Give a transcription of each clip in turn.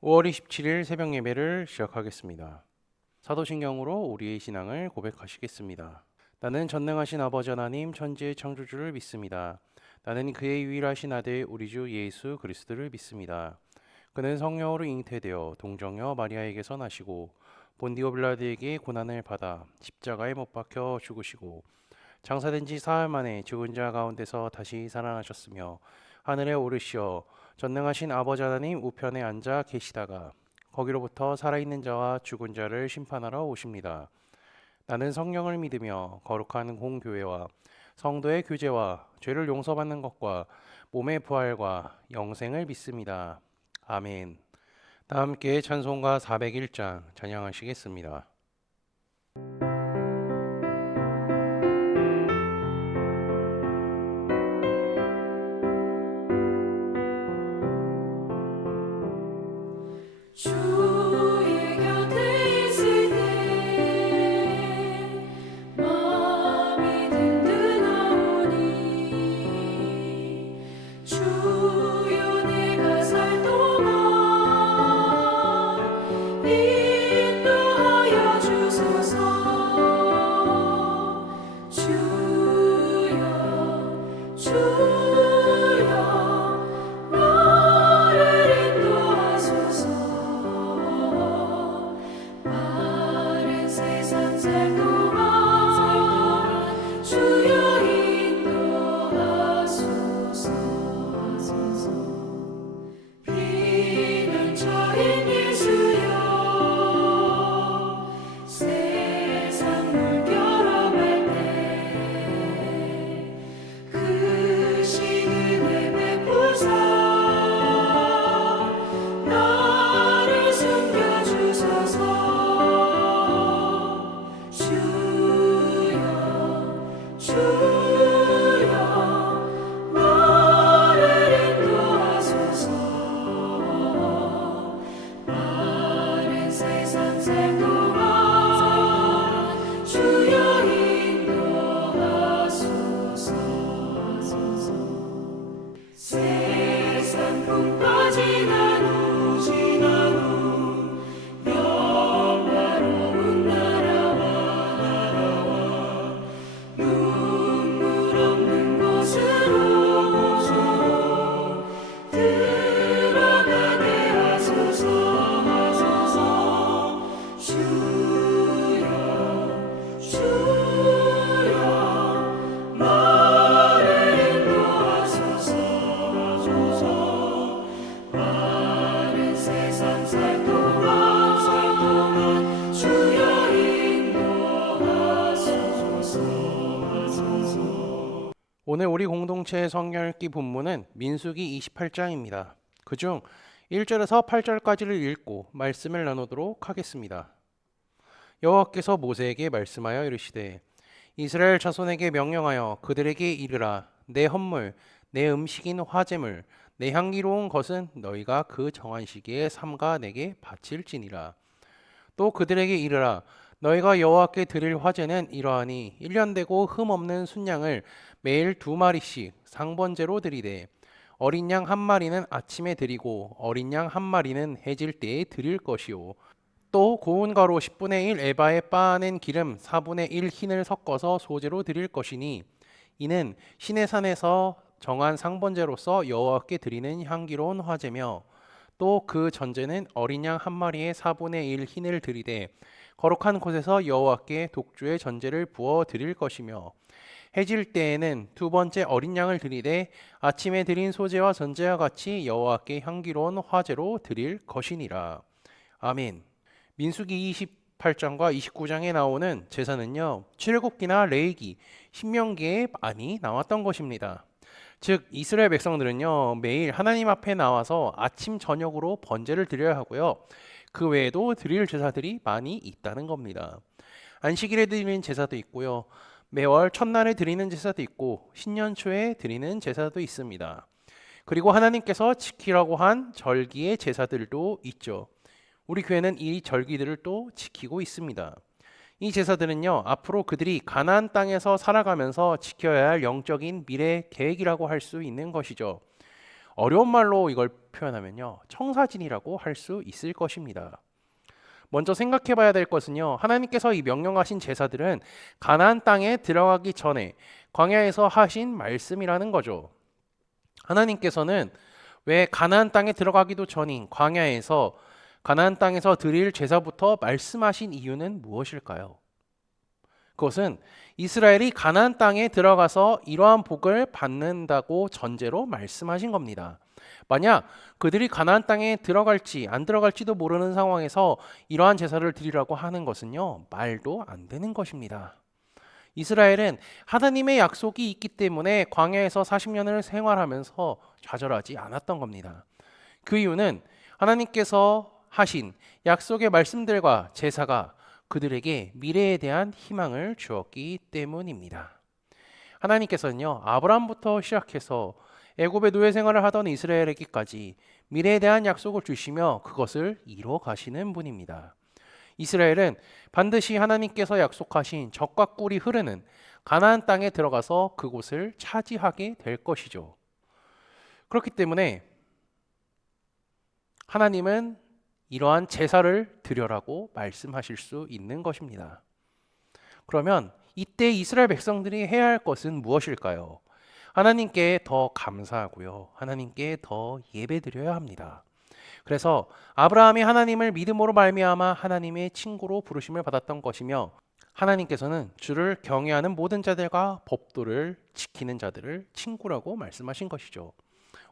5월 27일 새벽 예배를 시작하겠습니다. 사도신경으로 우리의 신앙을 고백하시겠습니다. 나는 전능하신 아버지 하나님 천지의 창조주를 믿습니다. 나는 그의 유일하신 아들 우리 주 예수 그리스도를 믿습니다. 그는 성령으로 잉태되어 동정녀 마리아에게서 나시고 본디오 빌라드에게 고난을 받아 십자가에 못 박혀 죽으시고 장사된 지 사흘 만에 죽은 자 가운데서 다시 살아나셨으며 하늘에 오르시어 전능하신 아버지 하나님 우편에 앉아 계시다가 거기로부터 살아있는 자와 죽은 자를 심판하러 오십니다. 나는 성령을 믿으며 거룩한 공교회와 성도의 교제와 죄를 용서받는 것과 몸의 부활과 영생을 믿습니다. 아멘. 다 함께 찬송가 401장 찬양하시겠습니다. 주의 곁에 있을 때 마음이 든든하오니 주여 내가 살 동안 인도하여 주소서. 주여 나를 인도하소서. 마른 세상 살 동안 주여 인도하소서. 피난처인 예수여 세상 물결어갈 때 크신 은혜 베푸사 나를 숨겨주소서. 주여 나를 인도하소서. 마른 세상 살 동안 주여 인도하소서. 세상 풍파 지난 후 영화로운 나라와 눈물 없는 곳으로 들어가게 하소서. 주여 나를 인도하소서. 마른 세상 살 동안 주여 인도하소서. 오늘 우리 공동체의 성경 읽기 본문은 민수기 28장입니다. 그중 1절에서 8절까지를 읽고 말씀을 나누도록 하겠습니다. 여호와께서 모세에게 말씀하여 이르시되 이스라엘 자손에게 명령하여 그들에게 이르라. 내 헌물 내 음식인 화제물 내 향기로운 것은 너희가 그 정한 시기에 삼가 내게 바칠지니라. 또 그들에게 이르라. 너희가 여호와께 드릴 화제는 이러하니 1년 되고 흠 없는 순양을 매일 2마리씩 상번제로 드리되 어린 양 1마리는 아침에 드리고 어린 양 1마리는 해질 때에 드릴 것이요. 또 고운 가루 10분의 1 에바에 빻아낸 기름 4분의 1 흰을 섞어서 소제로 드릴 것이니 이는 신의 산에서 정한 상번제로서 여호와께 드리는 향기로운 화제며 또 그 전제는 어린 양 1마리에 4분의 1 흰을 드리되 거룩한 곳에서 여호와께 독주의 전제를 부어 드릴 것이며 해질 때에는 2번째 어린 양을 드리되 아침에 드린 소제와 전제와 같이 여호와께 향기로운 화제로 드릴 것이니라. 아멘. 민수기 28장과 29장에 나오는 제사는요, 출애굽기나 레위기, 신명기에 많이 나왔던 것입니다. 즉 이스라엘 백성들은요 매일 하나님 앞에 나와서 아침 저녁으로 번제를 드려야 하고요. 그 외에도 드릴 제사들이 많이 있다는 겁니다. 안식일에 드리는 제사도 있고요. 매월 첫날에 드리는 제사도 있고 신년 초에 드리는 제사도 있습니다. 그리고 하나님께서 지키라고 한 절기의 제사들도 있죠. 우리 교회는 이 절기들을 또 지키고 있습니다. 이 제사들은요, 앞으로 그들이 가나안 땅에서 살아가면서 지켜야 할 영적인 미래 계획이라고 할 수 있는 것이죠. 어려운 말로 이걸 표현하면요, 청사진이라고 할 수 있을 것입니다. 먼저 생각해 봐야 될 것은요, 하나님께서 이 명령하신 제사들은 가나안 땅에 들어가기 전에 광야에서 하신 말씀이라는 거죠. 하나님께서는 왜 가나안 땅에 들어가기도 전인 광야에서 가나안 땅에서 드릴 제사부터 말씀하신 이유는 무엇일까요? 그것은 이스라엘이 가나안 땅에 들어가서 이러한 복을 받는다고 전제로 말씀하신 겁니다. 만약 그들이 가나안 땅에 들어갈지 안 들어갈지도 모르는 상황에서 이러한 제사를 드리라고 하는 것은요, 말도 안 되는 것입니다. 이스라엘은 하나님의 약속이 있기 때문에 광야에서 40년을 생활하면서 좌절하지 않았던 겁니다. 그 이유는 하나님께서 하신 약속의 말씀들과 제사가 그들에게 미래에 대한 희망을 주었기 때문입니다. 하나님께서는요, 아브라함부터 시작해서 애굽의 노예 생활을 하던 이스라엘에게까지 미래에 대한 약속을 주시며 그것을 이뤄 가시는 분입니다. 이스라엘은 반드시 하나님께서 약속하신 젖과 꿀이 흐르는 가나안 땅에 들어가서 그곳을 차지하게 될 것이죠. 그렇기 때문에 하나님은 이러한 제사를 드려라고 말씀하실 수 있는 것입니다. 그러면 이때 이스라엘 백성들이 해야 할 것은 무엇일까요? 하나님께 더 감사하고요, 하나님께 더 예배드려야 합니다. 그래서 아브라함이 하나님을 믿음으로 말미암아 하나님의 친구로 부르심을 받았던 것이며, 하나님께서는 주를 경외하는 모든 자들과 법도를 지키는 자들을 친구라고 말씀하신 것이죠.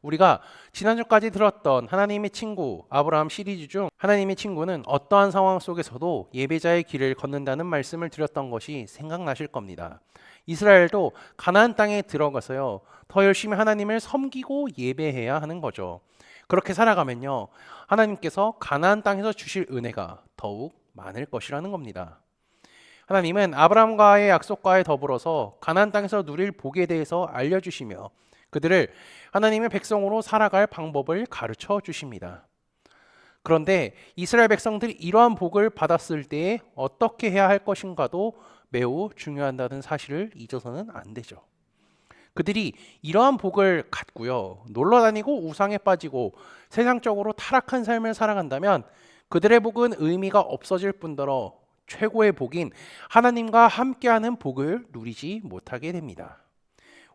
우리가 지난주까지 들었던 하나님의 친구 아브라함 시리즈 중 하나님의 친구는 어떠한 상황 속에서도 예배자의 길을 걷는다는 말씀을 드렸던 것이 생각나실 겁니다. 이스라엘도 가나안 땅에 들어가서요, 더 열심히 하나님을 섬기고 예배해야 하는 거죠. 그렇게 살아가면요, 하나님께서 가나안 땅에서 주실 은혜가 더욱 많을 것이라는 겁니다. 하나님은 아브라함과의 약속과에 더불어서 가나안 땅에서 누릴 복에 대해서 알려주시며 그들을 하나님의 백성으로 살아갈 방법을 가르쳐 주십니다. 그런데 이스라엘 백성들이 이러한 복을 받았을 때 어떻게 해야 할 것인가도 매우 중요하다는 사실을 잊어서는 안 되죠. 그들이 이러한 복을 갖고요, 놀러 다니고 우상에 빠지고 세상적으로 타락한 삶을 살아간다면 그들의 복은 의미가 없어질 뿐더러 최고의 복인 하나님과 함께하는 복을 누리지 못하게 됩니다.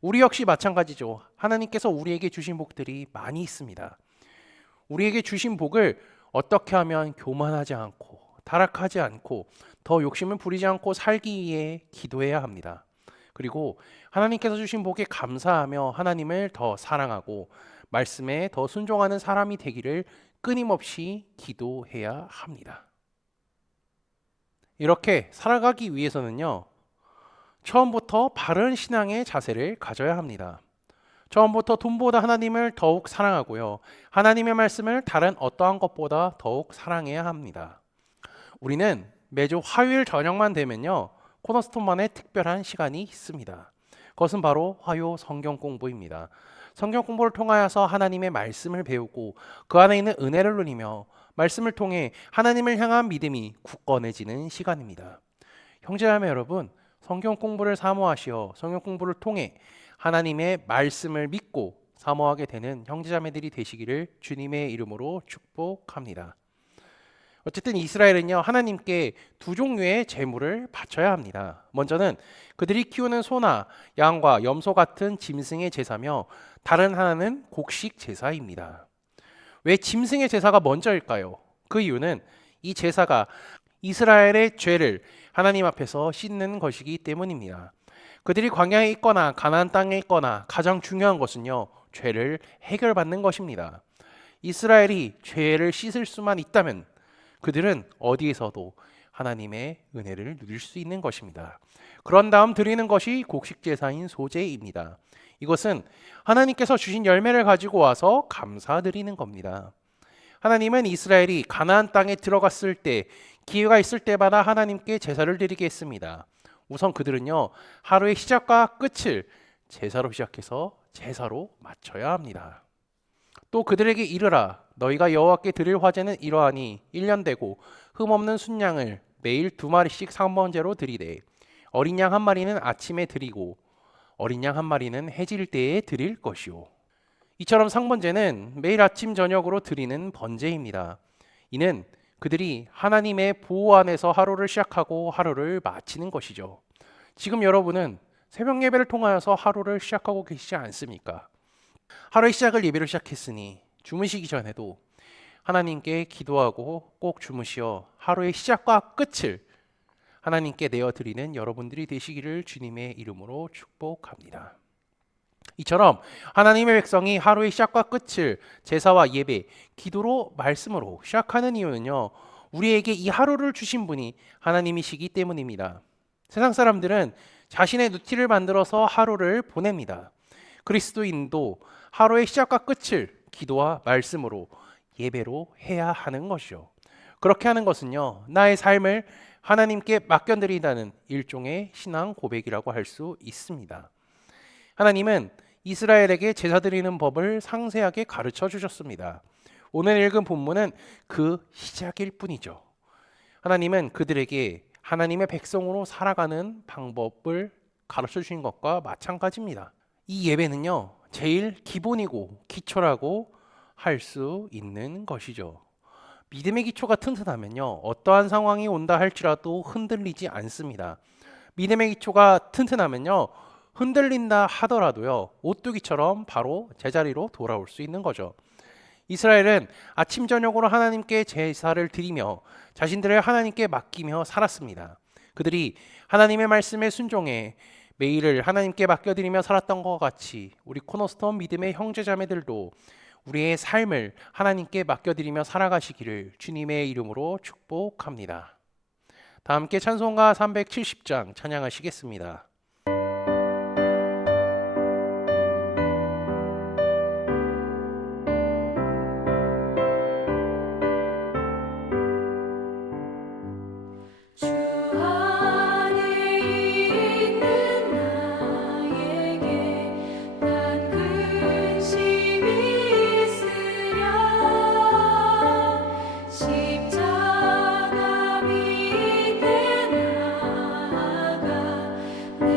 우리 역시 마찬가지죠. 하나님께서 우리에게 주신 복들이 많이 있습니다. 우리에게 주신 복을 어떻게 하면 교만하지 않고 타락하지 않고 더 욕심을 부리지 않고 살기 위해 기도해야 합니다. 그리고 하나님께서 주신 복에 감사하며 하나님을 더 사랑하고 말씀에 더 순종하는 사람이 되기를 끊임없이 기도해야 합니다. 이렇게 살아가기 위해서는요, 처음부터 바른 신앙의 자세를 가져야 합니다. 처음부터 돈보다 하나님을 더욱 사랑하고요, 하나님의 말씀을 다른 어떠한 것보다 더욱 사랑해야 합니다. 우리는 매주 화요일 저녁만 되면요, 코너스톤만의 특별한 시간이 있습니다. 그것은 바로 화요 성경 공부입니다. 성경 공부를 통하여서 하나님의 말씀을 배우고 그 안에 있는 은혜를 누리며 말씀을 통해 하나님을 향한 믿음이 굳건해지는 시간입니다. 형제자매 여러분, 성경 공부를 사모하시어 성경 공부를 통해 하나님의 말씀을 믿고 사모하게 되는 형제자매들이 되시기를 주님의 이름으로 축복합니다. 어쨌든 이스라엘은요, 하나님께 두 종류의 제물을 바쳐야 합니다. 먼저는 그들이 키우는 소나 양과 염소 같은 짐승의 제사며 다른 하나는 곡식 제사입니다. 왜 짐승의 제사가 먼저일까요? 그 이유는 이 제사가 이스라엘의 죄를 하나님 앞에서 씻는 것이기 때문입니다. 그들이 광야에 있거나 가나안 땅에 있거나 가장 중요한 것은요, 죄를 해결받는 것입니다. 이스라엘이 죄를 씻을 수만 있다면 그들은 어디에서도 하나님의 은혜를 누릴 수 있는 것입니다. 그런 다음 드리는 것이 곡식 제사인 소제입니다. 이것은 하나님께서 주신 열매를 가지고 와서 감사드리는 겁니다. 하나님은 이스라엘이 가나안 땅에 들어갔을 때 기회가 있을 때마다 하나님께 제사를 드리게 했습니다. 우선 그들은요, 하루의 시작과 끝을 제사로 시작해서 제사로 마쳐야 합니다. 또 그들에게 이르라, 너희가 여호와께 드릴 화제는 이러하니 1년 되고 흠없는 순양을 매일 2마리씩 상번제로 드리되 어린 양 1마리는 아침에 드리고 어린 양 1마리는 해질 때에 드릴 것이요. 이처럼 상번제는 매일 아침 저녁으로 드리는 번제입니다. 이는 그들이 하나님의 보호 안에서 하루를 시작하고 하루를 마치는 것이죠. 지금 여러분은 새벽 예배를 통하여서 하루를 시작하고 계시지 않습니까? 하루의 시작을 예배로 시작했으니 주무시기 전에도 하나님께 기도하고 꼭 주무시어 하루의 시작과 끝을 하나님께 내어드리는 여러분들이 되시기를 주님의 이름으로 축복합니다. 이처럼 하나님의 백성이 하루의 시작과 끝을 제사와 예배, 기도로 말씀으로 시작하는 이유는요, 우리에게 이 하루를 주신 분이 하나님이시기 때문입니다. 세상 사람들은 자신의 누티를 만들어서 하루를 보냅니다. 그리스도인도 하루의 시작과 끝을 기도와 말씀으로 예배로 해야 하는 것이죠. 그렇게 하는 것은요, 나의 삶을 하나님께 맡겨드린다는 일종의 신앙 고백이라고 할 수 있습니다. 하나님은 이스라엘에게 제사 드리는 법을 상세하게 가르쳐 주셨습니다. 오늘 읽은 본문은 그 시작일 뿐이죠. 하나님은 그들에게 하나님의 백성으로 살아가는 방법을 가르쳐 주신 것과 마찬가지입니다. 이 예배는요, 제일 기본이고 기초라고 할 수 있는 것이죠. 믿음의 기초가 튼튼하면요, 어떠한 상황이 온다 할지라도 흔들리지 않습니다. 믿음의 기초가 튼튼하면요, 흔들린다 하더라도요, 오뚜기처럼 바로 제자리로 돌아올 수 있는 거죠. 이스라엘은 아침 저녁으로 하나님께 제사를 드리며 자신들을 하나님께 맡기며 살았습니다. 그들이 하나님의 말씀에 순종해 매일을 하나님께 맡겨드리며 살았던 것 같이 우리 코너스톤 믿음의 형제자매들도 우리의 삶을 하나님께 맡겨드리며 살아가시기를 주님의 이름으로 축복합니다. 다 함께 찬송가 370장 찬양하시겠습니다. 주 안에 있는 나에게 난 근심이 있으랴 십자가 밑에 나아가 내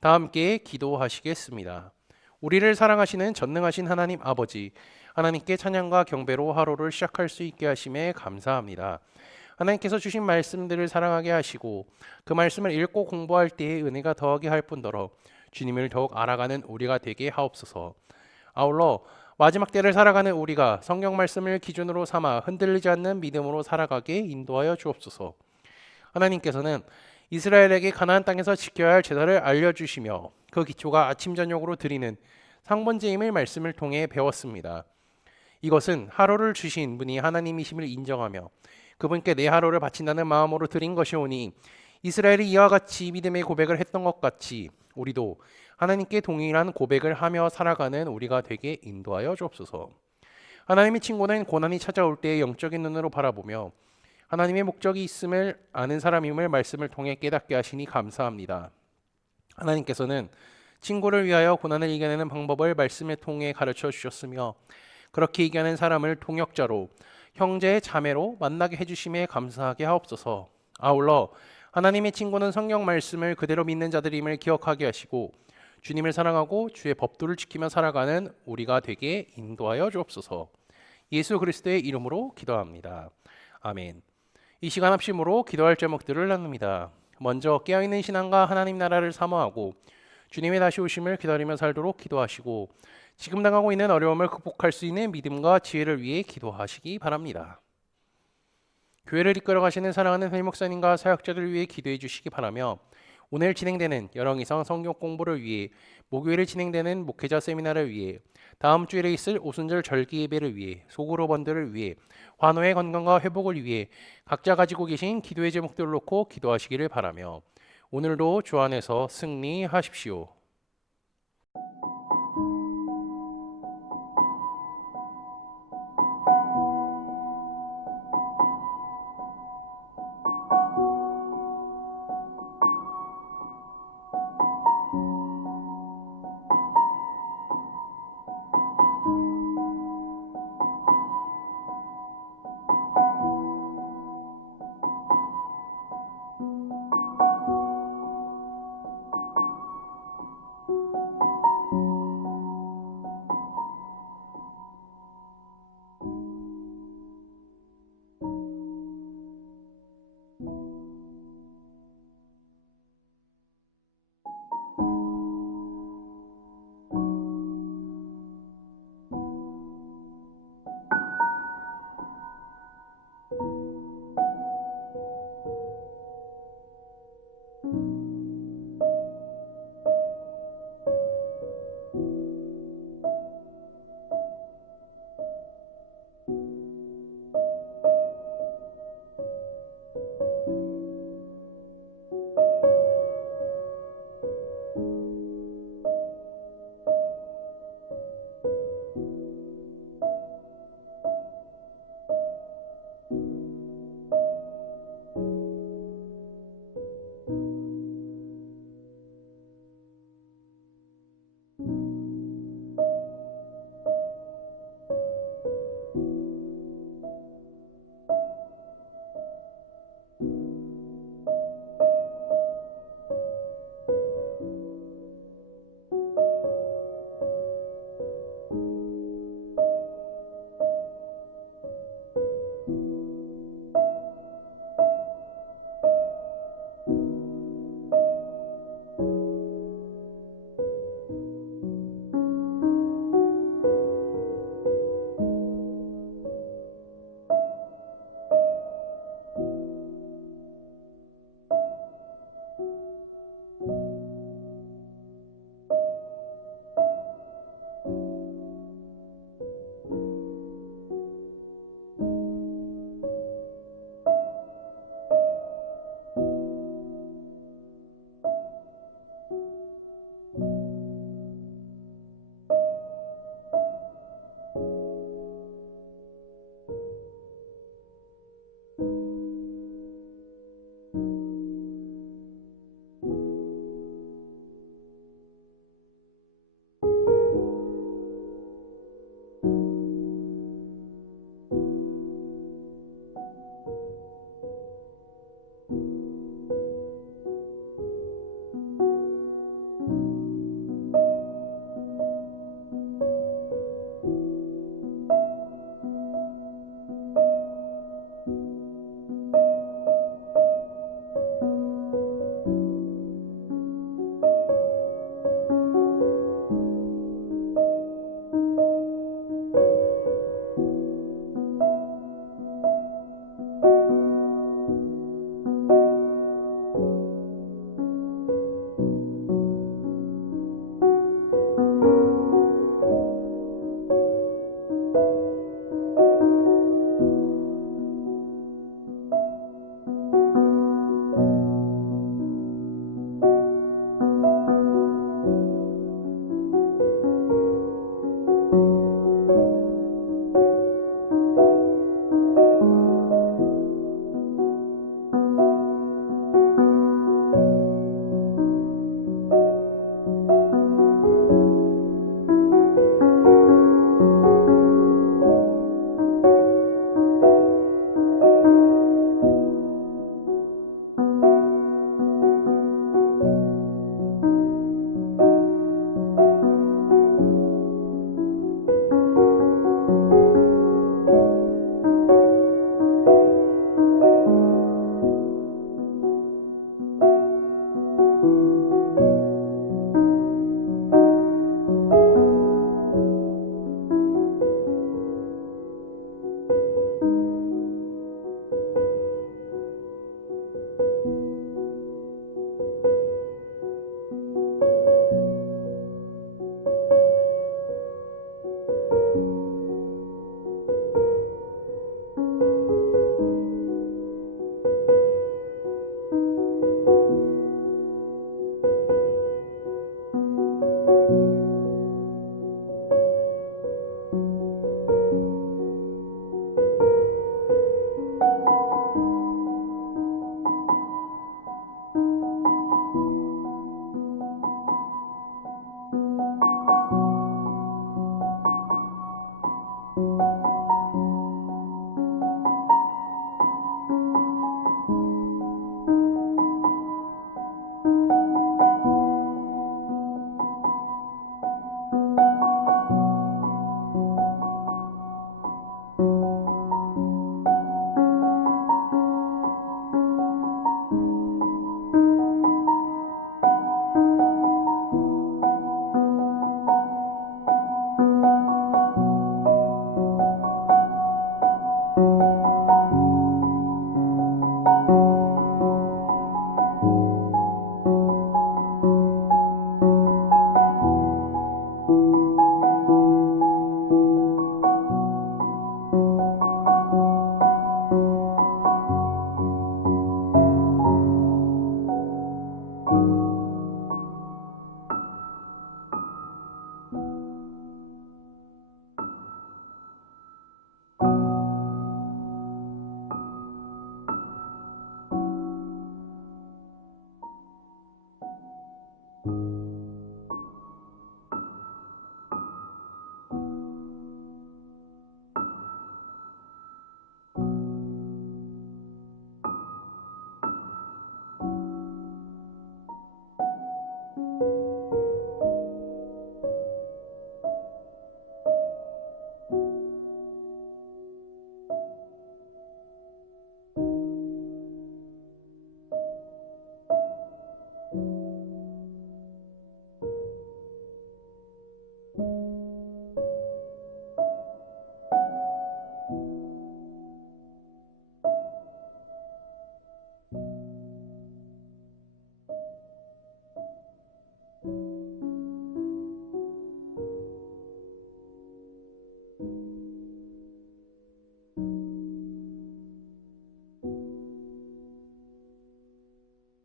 다 함께 기도하시겠습니다. 우리를 사랑하시는 전능하신 하나님 아버지, 하나님께 찬양과 경배로 하루를 시작할 수 있게 하심에 감사합니다. 하나님께서 주신 말씀들을 사랑하게 하시고 그 말씀을 읽고 공부할 때에 은혜가 더하게 할 뿐더러 주님을 더욱 알아가는 우리가 되게 하옵소서. 아울러 마지막 때를 살아가는 우리가 성경 말씀을 기준으로 삼아 흔들리지 않는 믿음으로 살아가게 인도하여 주옵소서. 하나님께서는 이스라엘에게 가나안 땅에서 지켜야 할 제사를 알려주시며 그 기초가 아침 저녁으로 드리는 상번제임을 말씀을 통해 배웠습니다. 이것은 하루를 주신 분이 하나님이심을 인정하며 그분께 내 하루를 바친다는 마음으로 드린 것이오니 이스라엘이 이와 같이 믿음의 고백을 했던 것 같이 우리도 하나님께 동일한 고백을 하며 살아가는 우리가 되게 인도하여 주옵소서. 하나님의 친구는 고난이 찾아올 때의 영적인 눈으로 바라보며 하나님의 목적이 있음을 아는 사람임을 말씀을 통해 깨닫게 하시니 감사합니다. 하나님께서는 친구를 위하여 고난을 이겨내는 방법을 말씀을 통해 가르쳐 주셨으며 그렇게 이겨낸 사람을 동역자로 형제 자매로 만나게 해주심에 감사하게 하옵소서. 아울러 하나님의 친구는 성경 말씀을 그대로 믿는 자들임을 기억하게 하시고 주님을 사랑하고 주의 법도를 지키며 살아가는 우리가 되게 인도하여 주옵소서. 예수 그리스도의 이름으로 기도합니다. 아멘. 이 시간 합심으로 기도할 제목들을 나눕니다. 먼저 깨어있는 신앙과 하나님 나라를 사모하고 주님의 다시 오심을 기다리며 살도록 기도하시고 지금 당하고 있는 어려움을 극복할 수 있는 믿음과 지혜를 위해 기도하시기 바랍니다. 교회를 이끌어 가시는 사랑하는 회의 목사님과 사역자들을 위해 기도해 주시기 바라며 오늘 진행되는 열왕기상 성경 공부를 위해 목요일에 진행되는 목회자 세미나를 위해 다음 주일에 있을 오순절 절기 예배를 위해 소그룹원들을 위해 환호의 건강과 회복을 위해 각자 가지고 계신 기도의 제목들을 놓고 기도하시기를 바라며 오늘도 주 안에서 승리하십시오.